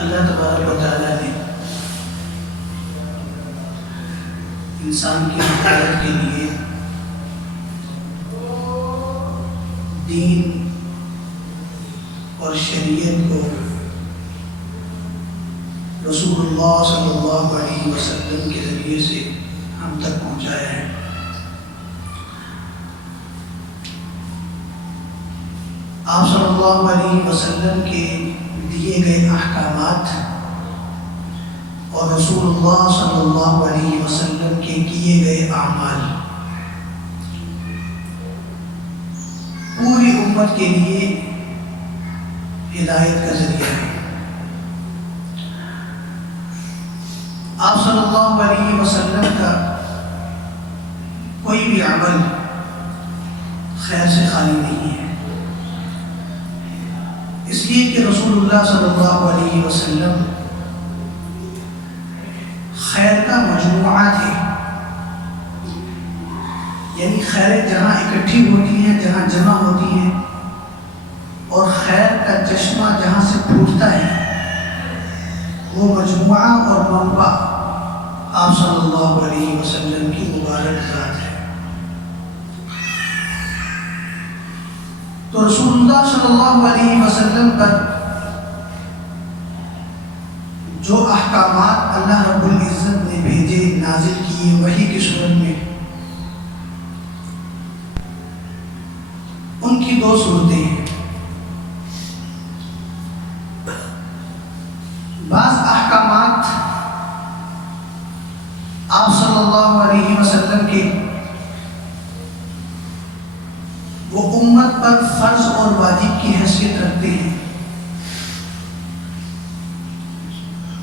اللہ تبارک و تعالیٰ نے انسان کی ہدایت کے لیے دین اور شریعت کو رسول اللہ صلی اللہ علیہ وسلم کے ذریعے سے ہم تک پہنچایا ہے۔ آپ صلی اللہ علیہ وسلم کے دیے گئے احکامات اور رسول اللہ صلی اللہ علیہ وسلم کے کیے گئے اعمال پوری امت کے لیے ہدایت کا ذریعہ ہے۔ آپ صلی اللہ علیہ وسلم کا کوئی بھی عمل خیر سے خالی نہیں ہے، اس لیے کہ رسول اللہ صلی اللہ علیہ وسلم خیر کا مجموعہ تھے، یعنی خیر جہاں اکٹھی ہوتی ہے، جہاں جمع ہوتی ہے، اور خیر کا چشمہ جہاں سے پھوٹتا ہے وہ مجموعہ اور منبع آپ صلی اللہ علیہ وسلم کی مبارک ذات ہے۔ تو رسول اللہ صلی اللہ علیہ وسلم پر جو احکامات اللہ رب العزت نے بھیجے، نازل کیے وحی کی صورت میں، ان کی دو صورتیں ہیں۔ بعض احکامات آپ صلی اللہ علیہ وسلم کے وہ امت پر فرض اور واجب کی حیثیت رکھتے ہیں،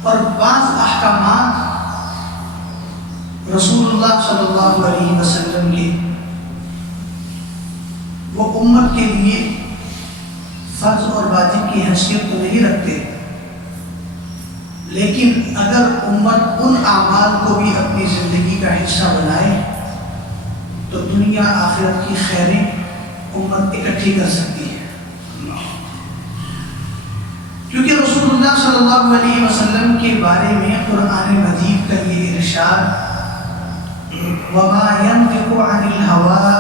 اور بعض احکامات رسول اللہ صلی اللہ علیہ وسلم کے وہ امت کے لیے فرض اور واجب کی حیثیت تو نہیں رکھتے، لیکن اگر امت ان اعمال کو بھی اپنی زندگی کا حصہ بنائے تو دنیا آخرت کی خیریں امت اکٹھی کر سکتی ہے، کیونکہ رسول اللہ صلی اللہ علیہ وسلم کے بارے میں قرآن مجید کا یہ ارشاد وَمَا يَنْطِقُ عَنِ الْهَوَىٰ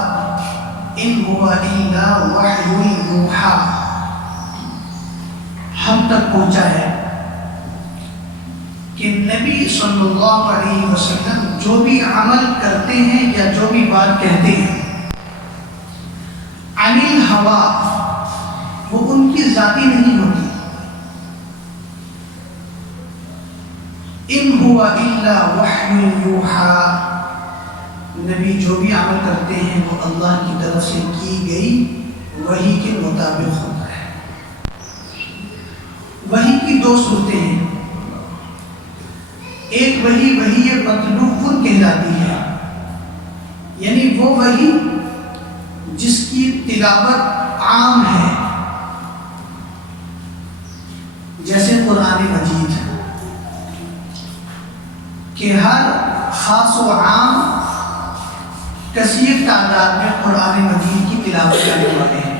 إِنْ هُوَ إِلَّا وَحْيٌ يُوحَىٰ ہم تک پہنچا ہے کہ نبی صلی اللہ علیہ وسلم جو بھی عمل کرتے ہیں یا جو بھی بات کہتے ہیں عن الہوا وہ ان کی ذاتی نہیں ہوتی، ان هو الا وحی یوحیٰ نبی جو بھی عمل کرتے ہیں وہ اللہ کی طرف سے کی گئی وحی کے مطابق ہوتا ہے۔ وحی کی دو صورتیں ہیں، ایک وحی مطلوب کہلاتی ہے، یعنی وہ وحی جس کی تلاوت عام ہے، جیسے قرآن مجید کہ ہر خاص و عام کثیر تعداد میں قرآن مجید کی تلاوت کرنے والے ہیں۔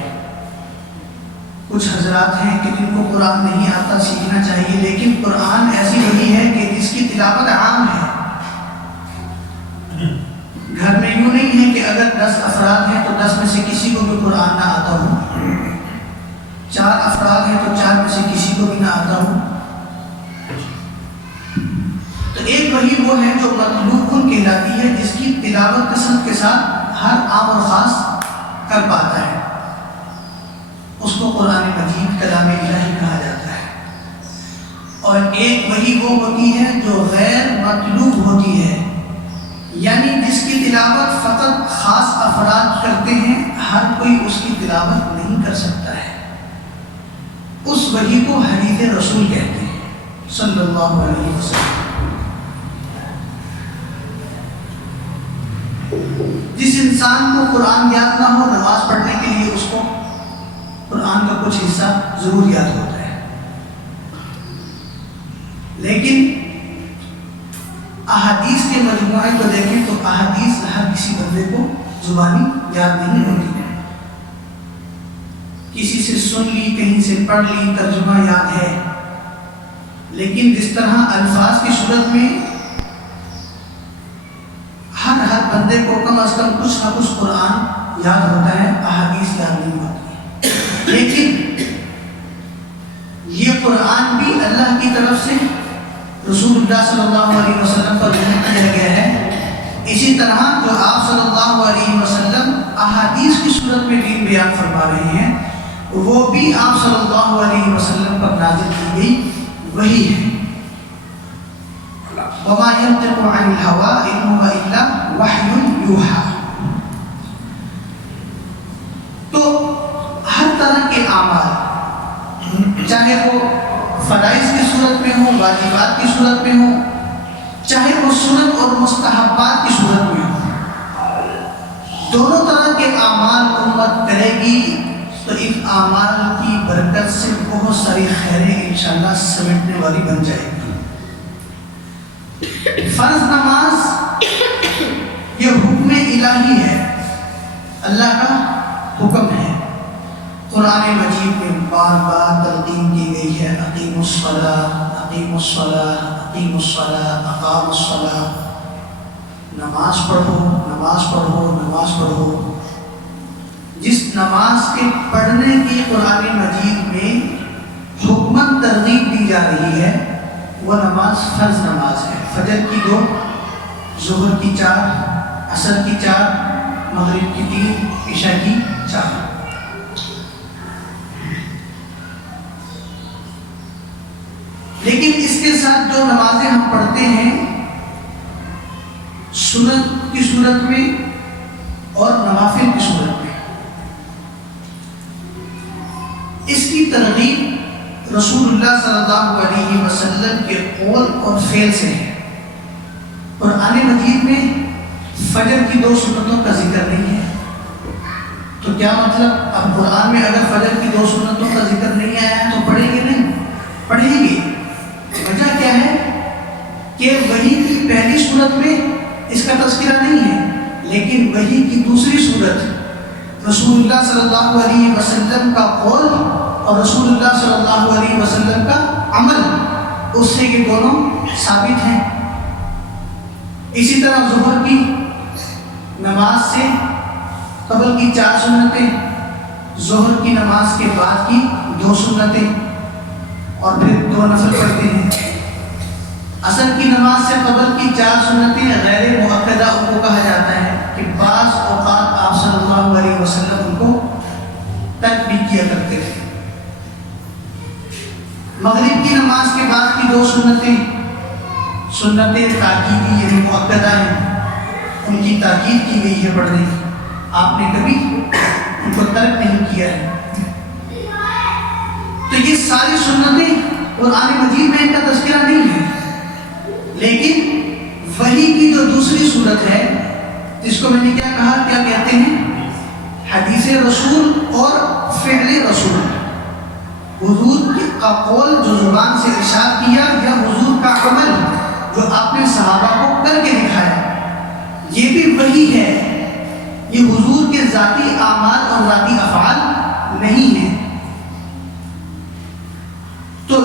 کچھ حضرات ہیں کہ جن کو قرآن نہیں آتا، سیکھنا چاہیے، لیکن قرآن ایسی وحی ہے کہ جس کی تلاوت عام ہے۔ گھر میں یوں نہیں ہے کہ اگر 10 افراد ہیں تو 10 میں سے کسی کو بھی قرآن نہ آتا ہو، 4 افراد ہیں تو 4 میں سے کسی کو بھی نہ آتا ہو۔ تو ایک وحی وہ ہے جو مطلوب کہلاتی ہے، جس کی تلاوت کثرت کے ساتھ ہر عام اور خاص کر پاتا ہے، اس کو قرآن مجید کلام الہی کہا جاتا ہے۔ اور ایک وحی وہ ہوتی ہے جو غیر مطلوب ہوتی ہے، یعنی جس کی تلاوت فقط خاص افراد کرتے ہیں، ہر کوئی اس کی تلاوت نہیں کر سکتا ہے۔ اس وحی کو حدیث رسول کہتے ہیں صلی اللہ علیہ وسلم۔ جس انسان کو قرآن یاد نہ ہو، نماز پڑھنے کے لیے اس کو قرآن کا کچھ حصہ ضرور یاد ہوتا ہے، لیکن احادیث کے مجموعے کو دیکھیں تو احادیث ہر کسی بندے کو زبانی یاد نہیں ہوتی ہے، کسی سے سن لی، کہیں سے پڑھ لی، ترجمہ یاد ہے، لیکن جس طرح الفاظ کی صورت میں ہر بندے کو کم از کم کچھ نہ کچھ قرآن یاد ہوتا ہے، احادیث یاد نہیں ہوتی ہے، لیکن یہ قرآن بھی اللہ کی طرف سے رسول اللہ صلی اللہ علیہ وسلم پر نازل کیا گیا ہے۔ اسی طرح جو آپ صلی اللہ علیہ وسلم احادیث کی صورت میں دین بیان فرما رہے ہیں، وہ بھی آپ صلی اللہ علیہ وسلم پر نازل کی گئی وہی ہے۔ وَمَا يَنطِقُ عَنِ الْهَوَىٰ إِنْ هُوَ إِلَّا وَحْيٌ يُوحَىٰ۔ تو ہر طرح کے اعمال، چاہے وہ فرائض کی صورت میں ہوں، واجبات کی صورت میں ہوں، چاہے وہ سنت اور مستحبات کی صورت میں ہوں، دونوں طرح کے اعمال امت کرے گی تو ان اعمال کی برکت سے بہت ساری خیریں انشاءاللہ سمیٹنے والی بن جائے گی۔ فرض نماز یہ حکم الہی ہے، اللہ کا حکم ہے، قرآن مجید میں بار بار تلقین کی گئی ہے، اقیموا الصلاۃ اقیموا الصلاۃ اقیموا الصلاۃ اقاموا الصلاۃ، نماز پڑھو نماز پڑھو نماز پڑھو۔ جس نماز کے پڑھنے کی قرآن مجید میں حکمت ترغیب دی جا رہی ہے وہ نماز فرض نماز ہے، فجر کی 2، ظہر کی 4، عصر کی 4، مغرب کی 3، عشاء کی 4۔ لیکن اس کے ساتھ جو نمازیں ہم پڑھتے ہیں سنت کی صورت میں اور نوافل کی صورت میں، اس کی ترغیب رسول اللہ صلی اللہ علیہ وسلم کے قول اور فعل سے ہے۔ قرآن مجید میں فجر کی 2 سنتوں کا ذکر نہیں ہے، تو کیا مطلب اب قرآن میں اگر فجر کی 2 سنتوں کا ذکر نہیں آیا ہے تو پڑھیں گے نہیں؟ پڑھیں گے۔ وجہ کیا ہے کہ وحی کی پہلی صورت میں اس کا تذکرہ نہیں ہے، لیکن وحی کی دوسری صورت رسول اللہ صلی اللہ علیہ وسلم کا قول اور رسول اللہ صلی اللہ علیہ وسلم کا عمل، اس سے یہ دونوں ثابت ہیں۔ اسی طرح ظہر کی نماز سے قبل کی 4 سنتیں، ظہر کی نماز کے بعد کی 2 سنتیں اور پھر 2 نفل پڑھتے ہیں۔ عصر کی نماز سے قبل کی 4 سنتیں غیر مؤکدہ ان کو کہا جاتا ہے کہ بعض اوقات آپ صلی اللہ علیہ وسلم ان کو ترک بھی کیا کرتے تھے۔ مغرب کی نماز کے بعد کی 2 سنتیں تاکیدی یعنی مؤکدہ ہیں، ان کی تاکید کی گئی ہے پڑھنے کی، آپ نے کبھی ان کو ترک نہیں کیا ہے۔ تو یہ ساری سنتیں قرآن مجید میں ان کا تذکرہ نہیں ہے، لیکن وحی کی جو دوسری صورت ہے جس کو میں نے کیا کہا، کیا کہتے ہیں، حدیث رسول اور فعل رسول، حضور کا قول جو زبان سے ارشاد کیا یا حضور کا عمل جو آپ نے صحابہ کو کر کے دکھایا، یہ بھی وحی ہے، یہ حضور کے ذاتی اعمال اور ذاتی افعال نہیں ہیں۔ تو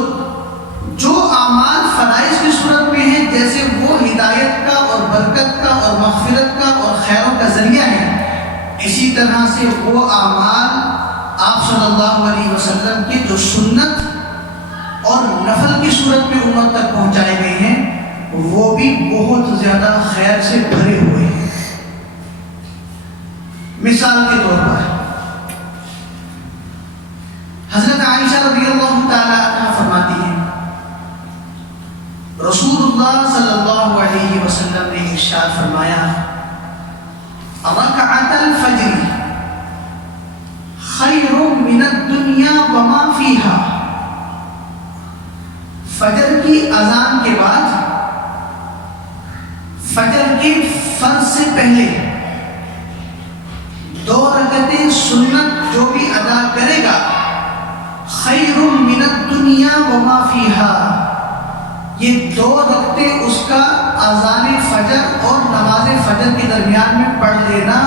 جو اعمال فرائض کی صورت میں ہیں جیسے وہ ہدایت کا اور برکت کا اور مغفرت کا اور خیروں کا ذریعہ ہے، اسی طرح سے وہ اعمال آپ صلی اللہ علیہ وسلم کے جو سنت اور نفل کی صورت میں امت تک پہنچائے گئے ہیں وہ بھی بہت زیادہ خیر سے بھرے ہوئے ہیں۔ مثال کے طور پر حضرت عائشہ رضی اللہ تعالی عنہ فرماتی ہیں، رسول اللہ صلی اللہ علیہ وسلم نے ارشاد فرمایا، رکعت الفجر خیر من الدنیا وما فیہا، فجر کی اذان کے بعد فجر کے فرض سے پہلے 2 رکعتیں سنت جو بھی ادا کرے گا، خیر من الدنیا وما فیہا، یہ 2 رکعتیں اس کا اذان فجر اور نماز فجر کے درمیان میں پڑھ لینا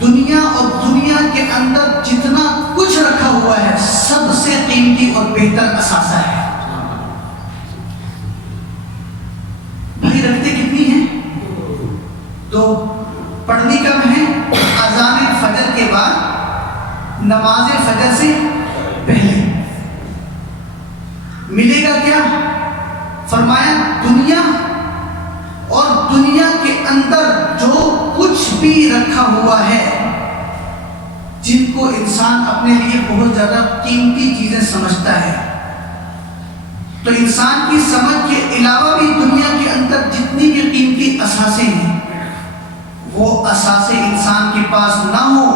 دنیا اور دنیا کے اندر جتنا کچھ رکھا ہوا ہے سب سے قیمتی اور بہتر اثاثہ ہے۔ تو پڑھنی کب ہے؟ اذان فجر کے بعد، نماز فجر سے پہلے۔ ملے گا کیا؟ فرمایا دنیا اور دنیا کے اندر جو کچھ بھی رکھا ہوا ہے، جن کو انسان اپنے لیے بہت زیادہ قیمتی چیزیں سمجھتا ہے، تو انسان کی سمجھ کے علاوہ بھی دنیا کے اندر جتنی بھی قیمتی اثاثے ہیں، وہ اثاثے انسان کے پاس نہ ہو،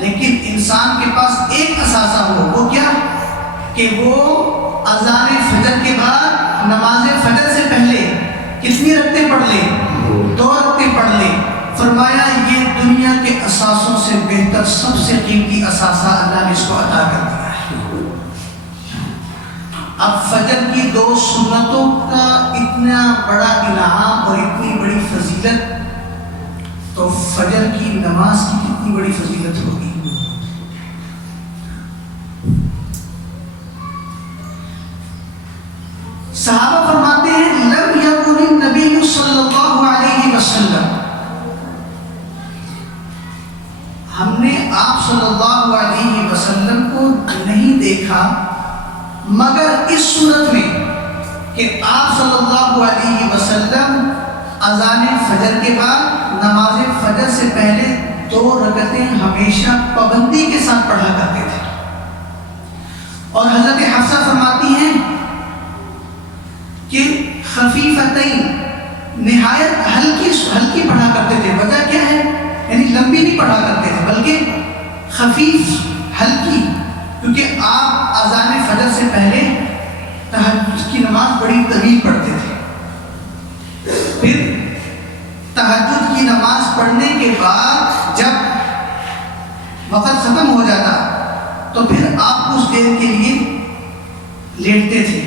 لیکن انسان کے پاس ایک اثاثہ ہو۔ وہ کیا؟ کہ وہ اذان فجر کے بعد نماز فجر سے پہلے کتنی رکعتیں پڑھ لے؟ 2 رکعتیں پڑھ لے۔ فرمایا یہ دنیا کے اثاثوں سے بہتر سب سے قیمتی اثاثہ اللہ نے اس کو عطا کر دیا ہے۔ اب فجر کی 2 سنتوں کا اتنا بڑا انعام اور اتنی بڑی فضیلت، تو فجر کی نماز کی کتنی بڑی فضیلت ہوگی۔ صحابہ فرماتے ہیں لم یکن النبی صلی اللہ علیہ وسلم، ہم نے آپ صلی اللہ علیہ وسلم کو نہیں دیکھا مگر اس صورت میں کہ آپ صلی اللہ علیہ وسلم اذان فجر کے بعد نماز فجر سے پہلے 2 رکعتیں ہمیشہ پابندی کے ساتھ پڑھا کرتے تھے۔ اور حضرت حفصہ فرماتی ہیں کہ خفیفتین، نہایت ہلکی پڑھا کرتے تھے۔ وجہ کیا ہے؟ یعنی لمبی نہیں پڑھا کرتے تھے بلکہ خفیف، ہلکی، کیونکہ آپ اذان فجر سے پہلے تہجد کی نماز بڑی طویل پڑھتے تھے۔ پھر تہجد کی نماز پڑھنے کے بعد جب وقت ختم ہو جاتا تو پھر آپ کچھ دیر کے لیے لیٹتے تھے۔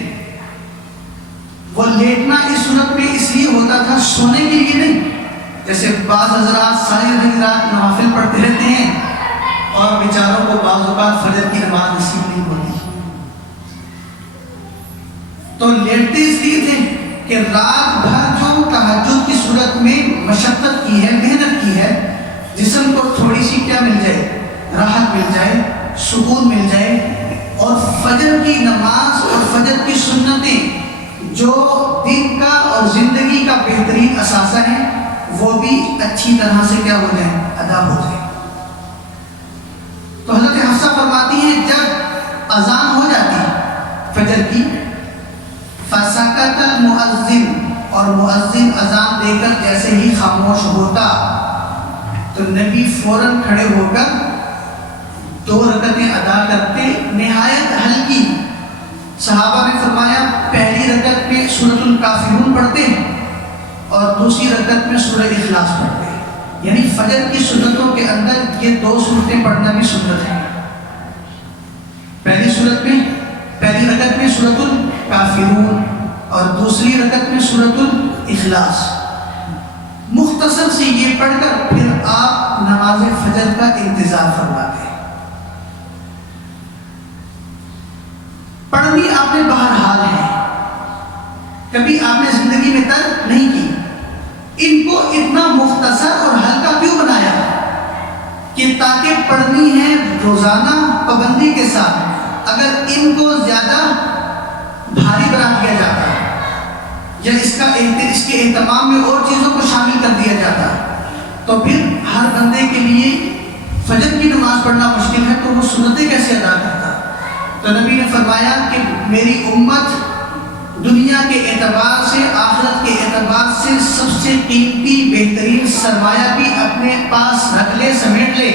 وہ لیٹنا اس صورت میں اس لیے ہوتا تھا سونے کے لیے نہیں، جیسے بعض حضرات ساری رات نوافل پڑھتے رہتے ہیں اور بیچاروں کو بعض اوقات فجر کی نماز نصیب نہیں ہوتی، تو لیٹتے اس لیے تھے کہ رات بھر جو تہجد کی صورت میں مشقت کی ہے، محنت کی ہے، جسم کو تھوڑی سی کیا مل جائے؟ راحت مل جائے، سکون مل جائے، اور فجر کی نماز اور فجر کی سنتیں جو دین کا اور زندگی کا بہترین اثاثہ ہے، وہ بھی اچھی طرح سے کیا ہو جائیں؟ ادا ہو جائیں۔ تو حضرت حفصہ فرماتی ہیں جب اذان ہو جاتی فجر کی، فسکت المؤذن، اور مؤذن اذان دے کر جیسے ہی خاموش ہوتا تو نبی فوراً کھڑے ہو کر 2 رکعتیں ادا کرتے، نہایت ہلکی۔ صحابہ نے فرمایا پہلی رکعت میں سورۃ الکافرون پڑھتے ہیں اور دوسری رکعت میں سورہ اخلاص پڑھتے ہیں، یعنی فجر کی سنتوں کے اندر یہ 2 سورتیں پڑھنا بھی سنت ہے۔ پہلی رکعت میں سورۃ الکافرون اور دوسری رکعت میں سورۃ الاخلاص، مختصر سے یہ پڑھ کر پھر آپ نماز فجر کا انتظار فرماتے ہیں۔ پڑھنی آپ نے بہرحال ہے، کبھی آپ نے زندگی میں ترک نہیں کی۔ ان کو اتنا مختصر اور ہلکا کیوں بنایا؟ کہ تاکہ پڑھنی ہے روزانہ پابندی کے ساتھ۔ اگر ان کو زیادہ بھاری بنا دیا جاتا یا اس کے اہتمام میں اور چیزوں کو شامل کر دیا جاتا تو پھر ہر بندے کے لیے فجر کی نماز پڑھنا مشکل ہے، تو وہ سنتیں کیسے ادا کرتا؟ تو نبی نے فرمایا کہ میری امت دنیا کے اعتبار سے، آخرت کے اعتبار سے سب سے قیمتی بہترین سرمایہ بھی اپنے پاس رکھ لے، سمیٹ لے،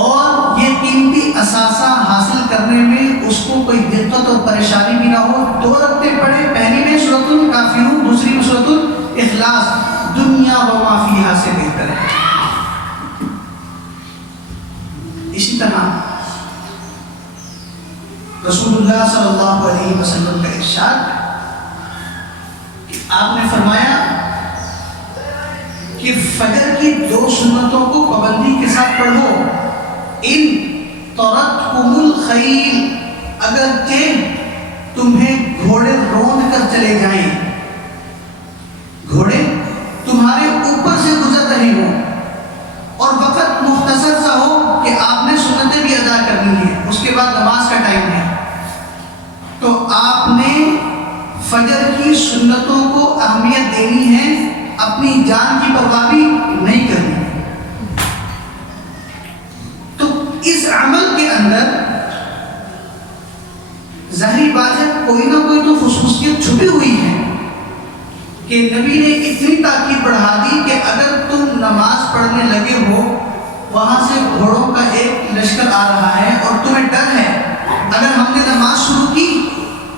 اور یہ قیمتی اثاثہ حاصل کرنے میں اس کو کوئی دقت اور پریشانی بھی نہ ہو۔ 2 رکعتیں پڑھے، پہلی میں سورۃ الکافرون، دوسری میں سورۃ الاخلاص، دنیا و ما فیہا سے بہتر ہے۔ اسی طرح رسول اللہ صلی اللہ علیہ وسلم کا ارشاد کہ آپ نے فرمایا کہ فجر کی 2 سنتوں کو پابندی کے ساتھ پڑھو، ان طرتکم الخیل، اگرچہ تمہیں گھوڑے روند کر چلے جائیں، گھوڑے تمہارے اوپر تو آپ نے فجر کی سنتوں کو اہمیت دینی ہے، اپنی جان کی پرواہ بھی نہیں کرنی۔ تو اس عمل کے اندر ظاہری بات ہے کوئی نہ کوئی تو خصوصیت چھپی ہوئی ہے کہ نبی نے اتنی تاکید بڑھا دی کہ اگر تم نماز پڑھنے لگے ہو، وہاں سے گھوڑوں کا ایک لشکر آ رہا ہے اور تمہیں ڈر ہے، اگر ہم نے نماز شروع کی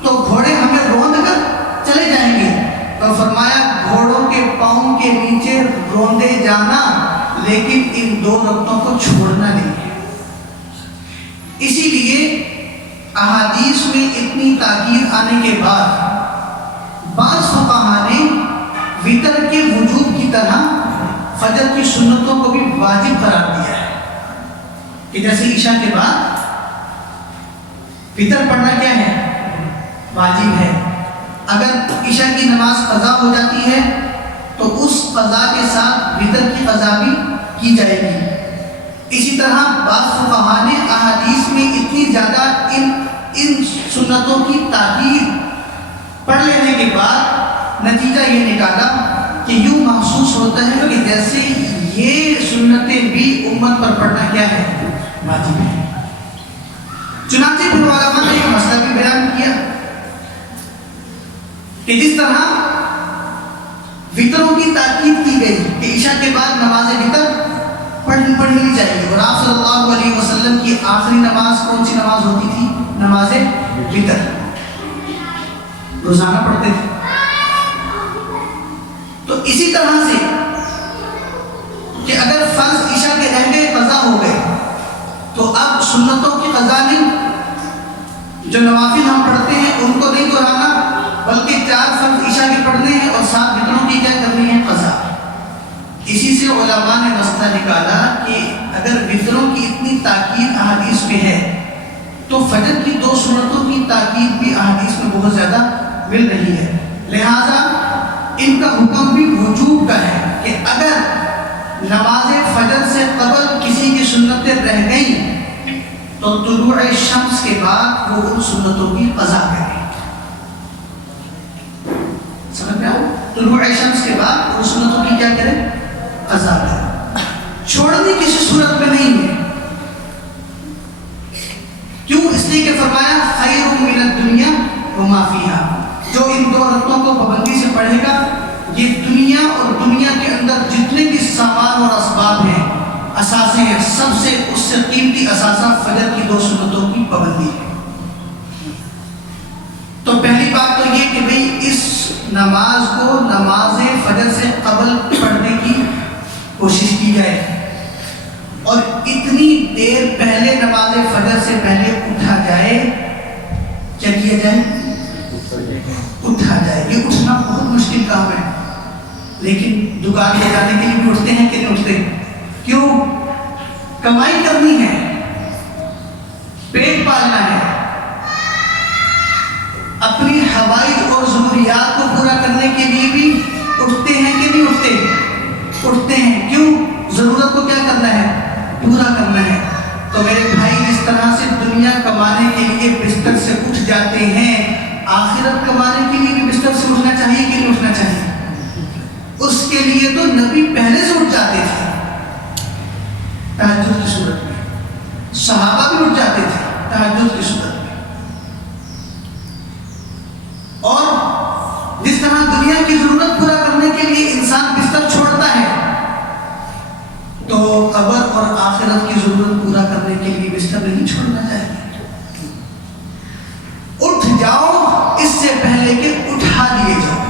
تو گھوڑے ہمیں روند کر چلے جائیں گے، تو فرمایا گھوڑوں کے پاؤں کے نیچے روندے جانا، لیکن ان 2 رکعتوں کو چھوڑنا نہیں ہے۔ اسی لیے احادیث میں اتنی تاکید آنے کے بعد بعض فقہاء نے وتر کے وجوب کی طرح فجر کی سنتوں کو بھی واجب قرار دیا ہے کہ جیسے عشاء کے بعد وتر پڑھنا کیا ہے؟ واجب ہے۔ اگر عشاء کی نماز قضا ہو جاتی ہے تو اس قضا کے ساتھ وتر کی قضا بھی کی جائے گی۔ اسی طرح بعض فقہاء نے احادیث میں اتنی زیادہ ان سنتوں کی تاکید پڑھ لینے کے بعد نتیجہ یہ نکالا کہ یوں محسوس ہوتا ہے کہ جیسے یہ سنتیں بھی امت پر پڑھنا کیا ہے؟ واجب ہے۔ چنانچہ پھر علماء نے ایک مسئلہ بھی بیان کیا کہ جس طرح وطروں کی تاکید کی گئی کہ عشاء کے بعد نماز وطر پڑھی لی جائے گی، اور آپ صلی اللہ علیہ وسلم کی آخری نماز کون سی نماز ہوتی تھی؟ نماز وطر، روزانہ پڑھتے تھے۔ تو اسی طرح سے کہ اگر فرض عشاء کے رہ گئے قضا ہو گئے تو اب سنتوں کی قضا نہیں، جو نوافل ہم پڑھتے ہیں ان کو نہیں دہرانا، بلکہ 4 فرض عشاء کے پڑھنے ہیں اور 7 وطروں کی کیا کرنی ہے؟ قضا۔ اسی سے علماء نے مسئلہ نکالا کہ اگر وطروں کی اتنی تاکید احادیث میں ہے تو فجر کی 2 سنتوں کی تاکید بھی احادیث میں بہت زیادہ مل رہی ہے، لہذا ان کا حکم بھی وجوب کا ہے کہ اگر نماز فجر سے قبل کسی کی سنتیں رہ گئیں تو طلوع شمس کے بعد وہ ان سنتوں کی قضا کرے۔ سمجھ میں آؤ؟ طلوع شمس کے بعد ان سنتوں کی کیا کرے؟ قضا کرے۔ چھوڑنے کسی صورت میں نہیں ہے۔ کیوں؟ اس لیے کہ فرمایا خیر من الدنیا وما فیہا، جو ان 2 رکعتوں کو پابندی سے پڑھے گا یہ دنیا اور دنیا کے اندر جتنے بھی سامان اور اسباب ہیں، اثاثے ہیں، سب سے اس سے قیمتی اثاثہ فجر کی 2 سنتوں کی پابندی ہے۔ تو پہلی بات تو یہ کہ بھئی اس نماز کو نماز فجر سے قبل پڑھنے کی کوشش کی جائے، اور اتنی دیر پہلے نماز فجر سے پہلے اٹھا جائے۔ کیا کیا جائے؟ اٹھا جائے۔ یہ اٹھنا بہت مشکل کام ہے، لیکن دکان لے جانے کے لیے بھی اٹھتے ہیں کہ نہیں اٹھتے؟ کیوں؟ کمائی کرنی ہے، پیٹ پالنا ہے، اپنی حوائج اور ضروریات کو پورا کرنے کے لیے بھی اٹھتے ہیں کہ نہیں اٹھتے؟ اٹھتے ہیں۔ کیوں؟ ضرورت کو کیا کرنا ہے؟ پورا کرنا ہے۔ تو میرے بھائی جس طرح سے دنیا کمانے کے لیے بستر سے اٹھ جاتے ہیں، آخرت کمانے کے لیے بھی بستر سے اٹھنا چاہیے کہ نہیں اٹھنا چاہیے؟ اس کے لیے تو نبی پہلے سے اٹھ جاتے تھے تہجد کی صورت میں، صحابہ بھی اٹھ جاتے تھے تہجد کی صورت میں۔ اور جس طرح دنیا کی ضرورت پورا کرنے کے لیے انسان بستر چھوڑتا ہے، تو قبر اور آخرت کی ضرورت پورا کرنے کے لیے بستر نہیں چھوڑنا چاہیے۔ اٹھ جاؤ اس سے پہلے کہ اٹھا لیے جاؤ۔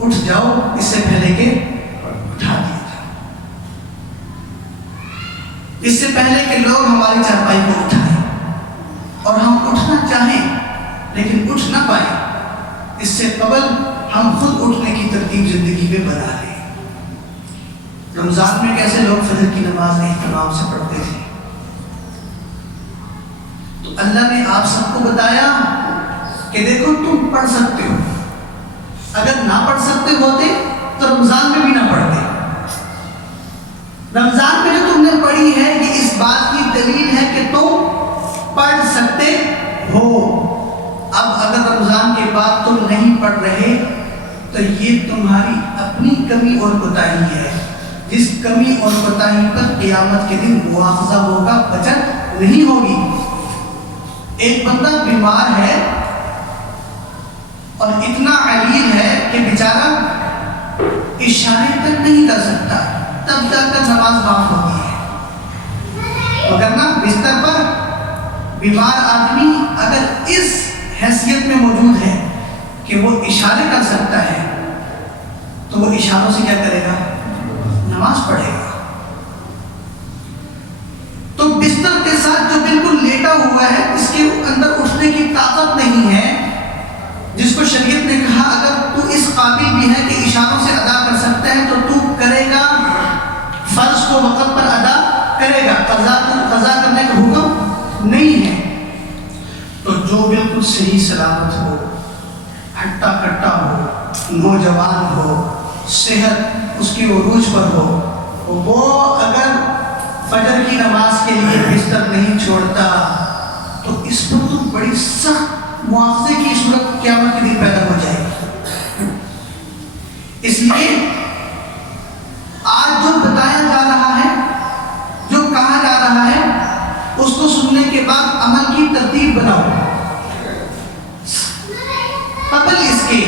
اٹھ جاؤ اس سے پہلے کہ اٹھا لیے جاؤ، اس سے پہلے کہ لوگ ہماری چارپائی کو اٹھائیں اور ہم اٹھنا چاہیں لیکن اٹھ نہ پائیں، اس سے قبل ہم خود اٹھنے کی ترتیب زندگی میں بنا لیں۔ رمضان میں کیسے لوگ فجر کی نماز اہتمام سے پڑھتے تھے، تو اللہ نے آپ سب کو بتایا کہ دیکھو تم پڑھ سکتے ہو، اگر نہ پڑھ سکتے ہوتے تو رمضان میں بھی نہ پڑھتے۔ رمضان میں جو تم نے پڑھی ہے یہ اس بات کی دلیل ہے کہ تم پڑھ سکتے ہو۔ اب اگر رمضان کے بعد تم نہیں پڑھ رہے تو یہ تمہاری اپنی کمی اور کوتاہی ہے، جس کمی اور کوتاہی پر قیامت کے دن مواخذہ ہوگا، بچت نہیں ہوگی۔ ایک بندہ بیمار ہے اور اتنا علیل ہے کہ بیچارہ اشارے تک نہیں کر سکتا، تب جا کر نماز معاف ہوتی ہے، وگرنہ بستر پر بیمار آدمی اگر اس حیثیت میں موجود ہے کہ وہ اشارے کر سکتا ہے تو وہ اشاروں سے کیا کرے گا؟ نماز پڑھے گا۔ تو بستر کے ساتھ جو بالکل لیٹا ہوا ہے، اس کے اندر اٹھنے کی طاقت نہیں ہے، جس کو شریعت نے کہا اگر تو اس قابل بھی ہے کہ اشاروں سے ادا کر سکتا ہے تو تو کرے گا، فرض کو وقت پر ادا کرے گا، قضا کرنے کا حکم نہیں ہے۔ تو جو بالکل صحیح سلامت ہو، ہٹا کٹا ہو، نوجوان ہو، صحت اس کے عروج پر ہو، وہ اگر فجر کی نماز کے لیے بستر نہیں چھوڑتا تو اس پر تو بڑی سخت مواخذے کی صورت قیامت کے دن پیدا ہو جائے گی۔ اس لیے آج جو بتایا جا رہا ہے، جو کہا جا رہا ہے، اس کو سننے کے بعد عمل کی ترتیب بناؤ، قبل اس کے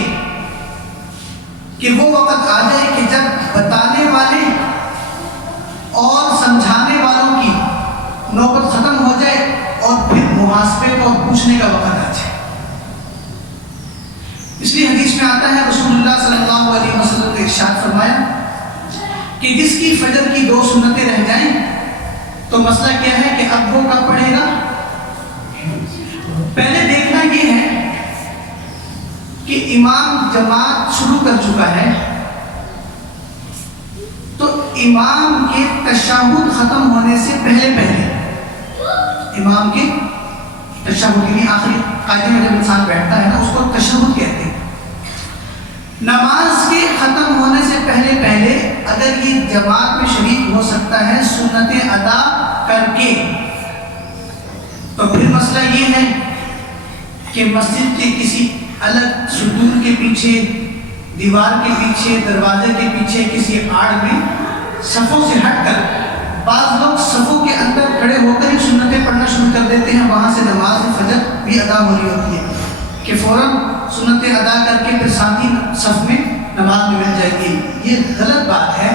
کہ وہ وقت آ جائے کہ جب بتانے والے اور سمجھانے والوں کی نوبت ختم ہو جائے اور پھر محاسبے کو پوچھنے کا وقت آ جائے۔ اس لیے حدیث میں آتا ہے، رسول اللہ صلی اللہ علیہ وسلم نے ارشاد فرمایا کہ جس کی فجر کی 2 سنتیں رہ جائیں تو مسئلہ کیا ہے کہ اب وہ کب پڑھے گا؟ پہلے دیکھنا یہ ہے کہ امام جماعت شروع کر چکا ہے تو امام کے تشہد ختم ہونے سے پہلے امام کے تشہد یعنی آخری قاعدے میں جب انسان بیٹھتا ہے نا، اس کو تشہد کہتے ہیں۔ نماز کے ختم ہونے سے پہلے اگر یہ جماعت میں شریک ہو سکتا ہے سنتیں ادا کر کے، تو پھر مسئلہ یہ ہے کہ مسجد کے کسی الگ ستون کے پیچھے، دیوار کے پیچھے، دروازے کے پیچھے کسی آڑ میں صفوں سے ہٹ کر، بعض لوگ صفوں کے اندر کھڑے ہو کر سنتیں پڑھنا شروع کر دیتے ہیں، وہاں سے نماز فجر بھی ادا ہو رہی ہوتی ہے کہ فوراً سنتیں ادا کر کے پھر ساتھی صف میں نماز میں مل جائے گی۔ یہ غلط بات ہے۔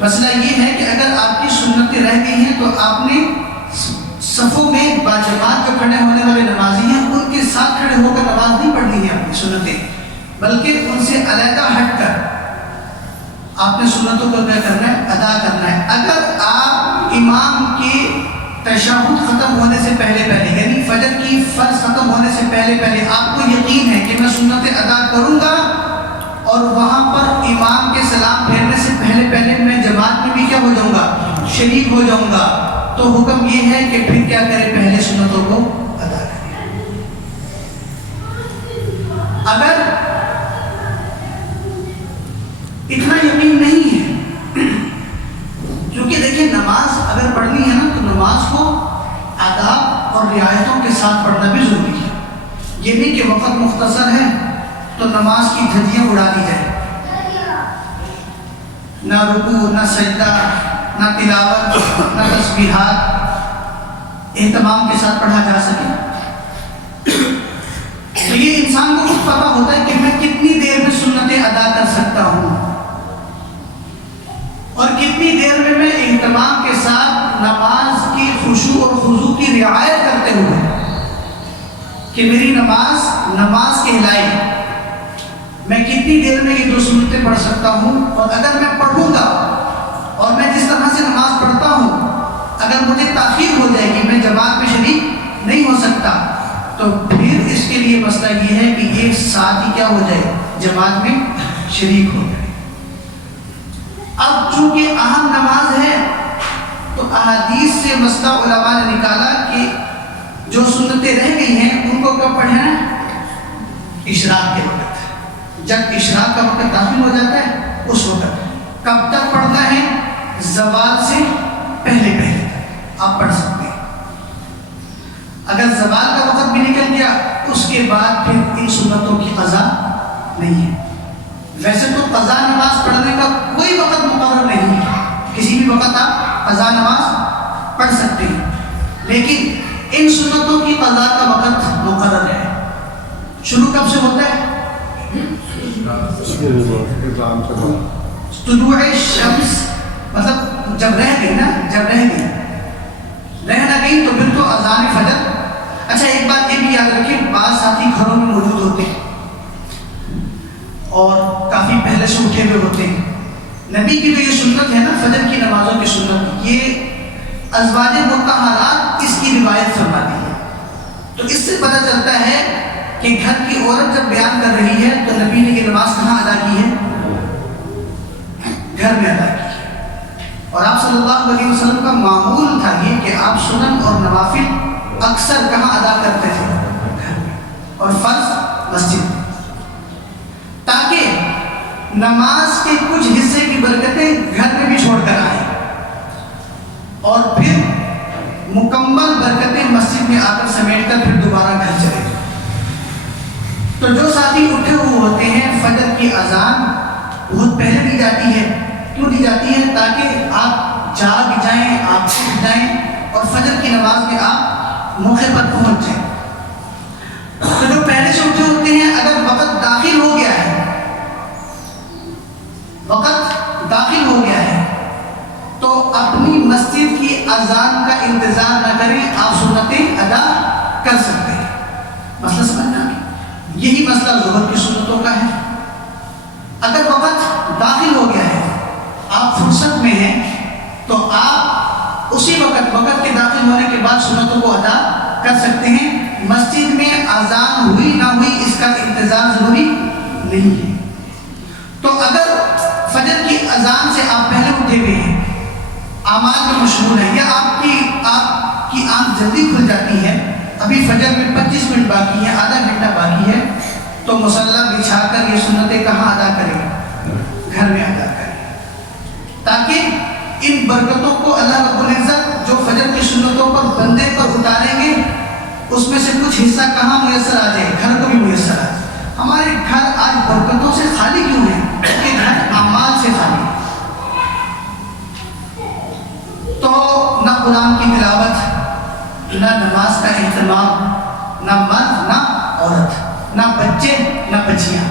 مسئلہ یہ ہے کہ اگر آپ کی سنتیں رہ گئی ہیں تو آپ نے صفوں میں باجماعت جو کھڑے ہونے والے نمازی ہیں ان کے ساتھ کھڑے ہو کر نماز نہیں پڑھنی ہے اپنی سنتیں، بلکہ ان سے علیحدہ ہٹ کر آپ نے سنتوں کو کیا کرنا ہے؟ ادا کرنا ہے۔ اگر آپ امام کے تشہد ختم ہونے سے پہلے یعنی فجر کی فرض ختم ہونے سے پہلے آپ کو یقین ہے کہ میں سنتیں ادا کروں گا اور وہاں پر امام کے سلام پھیرنے سے پہلے میں جماعت میں بھی کیا ہو جاؤں گا؟ شریک ہو جاؤں گا، تو حکم یہ ہے کہ پھر کیا کرے؟ پہلے سنتوں کو ادا کرے۔ اگر اتنا یقین نہیں ہے، کیونکہ دیکھیں نماز اگر پڑھنی ہے نا تو نماز کو آداب اور رعایتوں کے ساتھ پڑھنا بھی ضروری ہے۔ یہ نہیں کہ وقت مختصر ہے تو نماز کی دھجیاں اڑا دی جائے، نہ رکوع، نہ سجدہ، نہ تلاوت، نہ تسبیحات اہتمام کے ساتھ پڑھا جا سکے۔ تو یہ انسان کو خود پتہ ہوتا ہے کہ میں کتنی دیر میں سنتیں ادا کر سکتا ہوں اور کتنی دیر میں اہتمام کے ساتھ نماز کی خشوع اور خضوع کی رعایت کرتے ہوئے کہ میری نماز کہلائے، میں کتنی دیر میں یہ 2 سنتیں پڑھ سکتا ہوں، اور اگر میں پڑھوں گا اور میں جس طرح سے نماز پڑھتا ہوں اگر مجھے تاخیر ہو جائے گی، میں جماعت میں شریک نہیں ہو سکتا، تو پھر اس کے لیے مسئلہ یہ ہے کہ ایک ساتھ ہی کیا ہو جائے؟ جماعت میں شریک ہو جائے۔ اب چونکہ اہم نماز ہے تو احادیث سے مسئلہ علماء نے نکالا کہ جو سنتیں رہ گئی ہیں ان کو کب پڑھنا ہے؟ اشراق کے وقت، جب اشراق کا وقت داخل ہو جاتا ہے اس وقت۔ کب تک پڑھنا ہے؟ زوال سے پہلے آپ پڑھ سکتے ہیں۔ اگر زوال کا وقت بھی نکل گیا اس کے نہیں ہے. ویسے تو قضا نماز پڑھنے کا کوئی وقت مقرر نہیں ہے، کسی بھی وقت آپ قضا نماز پڑھ سکتے ہیں، لیکن ان سنتوں کی قضا کا وقت مقرر ہے. شروع کب سے ہوتا ہے؟ طلوع شمس، مطلب جب رہ گئی نا، جب رہ نہ گئی تو پھر تو اذان فجر. اچھا ایک بات یہ بھی یاد رکھیں، بعض ساتھی گھروں میں موجود ہوتے ہیں اور کافی پہلے سے اٹھے ہوئے ہوتے ہیں. نبی کی جو یہ سنت ہے نا فجر کی نمازوں کی سنت، یہ ازواج مطہرات اس کی روایت فرماتی ہے. تو اس سے پتہ چلتا ہے کہ گھر کی عورت جب بیان کر رہی ہے تو نبی نے یہ نماز کہاں ادا کی ہے؟ گھر میں ادا کی ہے. اور آپ صلی اللہ علیہ وسلم کا معمول تھا یہ کہ آپ سنن اور نوافل اکثر کہاں ادا کرتے تھے؟ گھر میں. اور فرض مسجد میں، تاکہ نماز کے کچھ حصے کی برکتیں گھر میں بھی چھوڑ کر آئیں اور پھر مکمل برکتیں مسجد میں آ کر سمیٹ کر پھر دوبارہ گھر چلے جائیں. تو جو ساتھی اٹھے ہوئے ہوتے ہیں فجر کی اذان بہت پہلے دی جاتی ہے. کیوں دی جاتی ہے؟ تاکہ آپ جاگ جائیں، آپ اٹھ جائیں اور فجر کی نماز میں آپ موقع پر پہنچ جائیں. تو جو پہلے سے اٹھے ہوتے ہیں اگر وقت داخل ہو گیا ہے، تو اپنی مسجد کی اذان کا انتظار نہ کریں، آپ سنتیں ادا کر سکتے ہیں. مسئلہ سمجھنا، یہی مسئلہ ظہر کی سنتوں کا ہے. اگر وقت داخل ہو گیا ہے، آپ فرصت میں ہیں، تو آپ اسی وقت کے داخل ہونے کے بعد سنتوں کو ادا کر سکتے ہیں. مسجد میں اذان ہوئی نہ ہوئی اس کا انتظار ضروری نہیں ہے. تو اگر فجر کی اذان سے آپ پہلے اٹھے ہوئے ہیں، اعمال میں مشغول ہیں، یا آپ کی آنکھ جلدی کھل جاتی ہے، ابھی فجر میں 25 منٹ باقی ہے، آدھا گھنٹہ باقی ہے، تو مصلی بچھا کر یہ سنتیں کہاں ادا کریں؟ گھر میں ادا کریں، تاکہ ان برکتوں کو اللہ رب العزت جو فجر کی سنتوں پر بندے پر اتاریں گے، اس میں سے کچھ حصہ کہاں میسر آ جائے؟ گھر کو بھی میسر آ جائے. ہمارے گھر آج برکتوں سے خالی کیوں ہیں؟ کہ گھر اعمال سے خالی ہے. تو نہ قرآن کی تلاوت، نہ نماز کا اہتمام، نہ مرد نہ عورت، نہ بچے نہ بچیاں.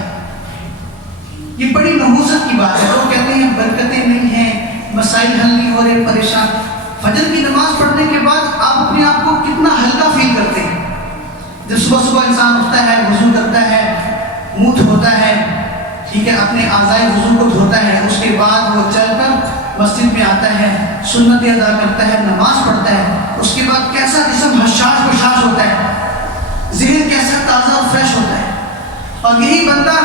یہ بڑی نحوست کی بات ہے. لوگ کہتے ہیں برکتیں نہیں ہیں، مسائل حل نہیں ہو رہے، پریشان. فجر کی نماز پڑھنے کے بعد آپ اپنے آپ کو کتنا ہلکا فیل کرتے ہیں. جب صبح انسان اٹھتا ہے، وضو کرتا ہے، منہ دھوتا ہے، ٹھیک ہے، اپنے اعضائے وضو کو دھوتا ہے، اس کے بعد وہ چل کر مسجد میں آتا ہے، سنتیں ادا کرتا ہے، نماز پڑھتا ہے، اس کے بعد کیسا جسم حشاش بشاش ہوتا ہے، ذہن کیسا تازہ اور فریش ہوتا ہے. اور یہی بندہ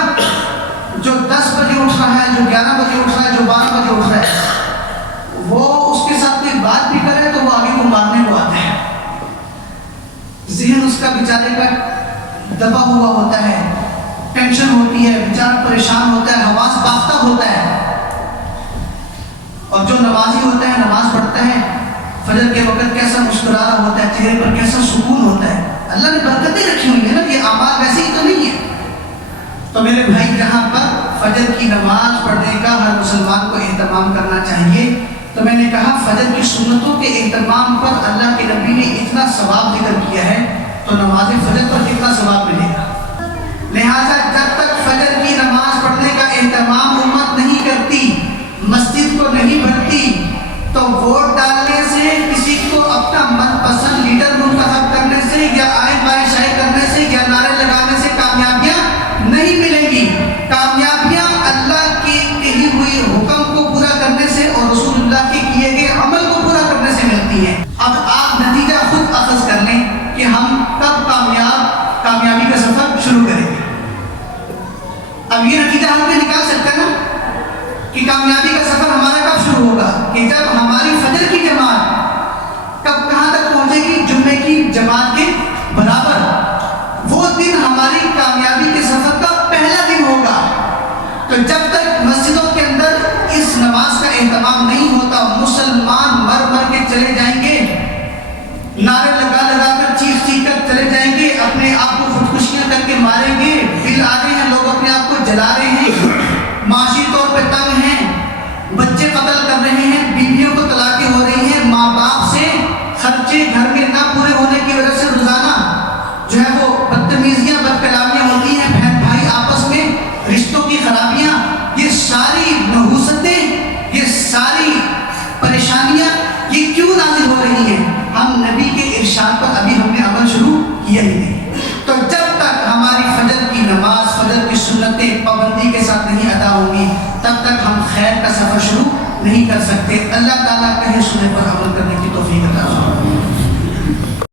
جو 10 بجے اٹھ رہا ہے، جو 11 بجے اٹھ رہا ہے، جو 12 بجے اٹھ رہا ہے، وہ اس کے ساتھ کوئی بات بھی کرے تو وہ آگے کو مارنے کو آتا ہے. ذہن اس کا بیچارے کا دبا ہوا ہوتا ہے، ٹینشن ہوتی ہے، بیچارہ پریشان ہوتا ہے، حواس باختہ ہوتا ہے. اور جو نمازی ہوتا ہے، نماز پڑھتا ہے، فجر کے وقت کیسا مسکرا رہا ہوتا ہے، چہرے پر کیسا سکون ہوتا ہے. اللہ نے برکتیں رکھی ہوئی ہیں نا، یہ اعمال ویسے ہی تو نہیں ہے. تو میرے بھائی، جہاں پر فجر کی نماز پڑھنے کا ہر مسلمان کو اہتمام کرنا چاہیے، تو میں نے کہا فجر کی سنتوں کے اہتمام پر اللہ کے نبی نے اتنا ثواب ذکر کیا ہے، تو نماز فجر پر کتنا ثواب ملے گا. لہٰذا جب تک فجر کی نماز پڑھنے کا اہتمام امت نہیں کرتی، مسجد کو نہیں بھرتی، تو ووٹ ڈالنے سے، کسی کو اپنا من پسند لیڈر منتخب کرنے سے، یا آئے بائے شائع کرنے سے، یا نعرے لگانے سے کامیابیاں نہیں ملیں گی. کامیابیاں اللہ کی کہی ہوئی حکم کو پورا کرنے سے اور رسول اللہ کے کیے گئے عمل کو پورا کرنے سے ملتی ہیں. اب آپ نتیجہ خود اخذ کر لیں کہ ہم کب کامیابی کا سفر شروع کریں گے. اب یہ نتیجہ ہم بھی نکال سکتے ہیں نا کہ کامیابی کا سفر ہمارا کب شروع ہوگا؟ کہ جب ہماری فجر کی جماعت کہاں تک پہنچے گی؟ جمعے کی جماعت کے برابر. وہ دن ہماری کامیابی کے سفر کا پہلا دن ہوگا. تو جب تک مسجدوں کے اندر اس نماز کا اہتمام نہیں ہوتا، مسلمان مر کے چلے جائیں گے، نعرے لگا کر چیخ کر چلے جائیں